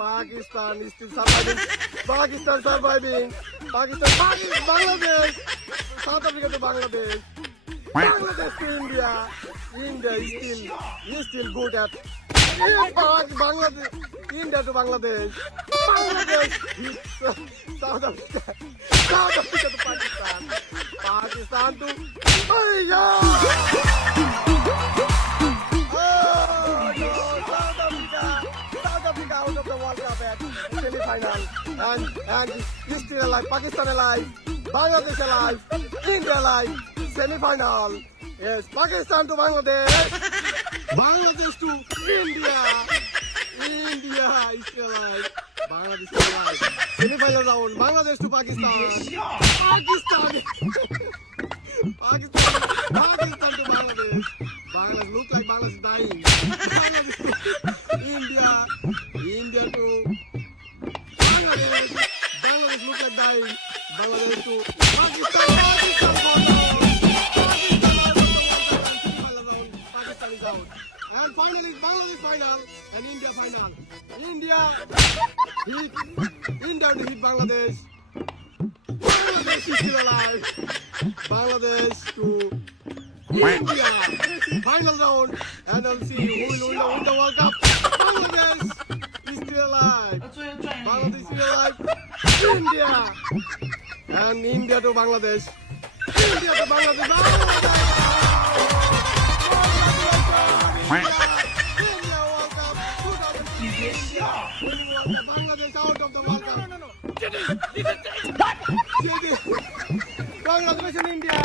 Pakistan is still surviving. Pakistan surviving. Bangladesh. South Africa to Bangladesh. Bangladesh to India. India is still good at. Bangladesh. India to Bangladesh. Bangladesh hits South Africa. South Africa to Pakistan. Pakistan to South Africa out of the World Cup at semi-final. And is still alive. Pakistan alive. Bangladesh alive. India alive. Semi-final. Yes, Pakistan to Bangladesh. Bangladesh to India. India is still alive. Bangladesh is alive. Semi-final round. Bangladesh to Pakistan. Pakistan to Bangladesh. Bangladesh look like Bangladesh is dying. Bangladesh to India. India to Bangladesh. Bangladesh look like dying. Bangladesh to Pakistan. Pakistan is out. And finally Bangladesh final and India final. India to hit Bangladesh. Bangladesh is still alive. Bangladesh to India. Final round. And I'll see who will win the World Cup. Bangladesh is still alive. Bangladesh is still alive. India. And India to Bangladesh. India to Bangladesh. India World Cup 2020. Bangladesh out of the World Cup. Congratulations, India.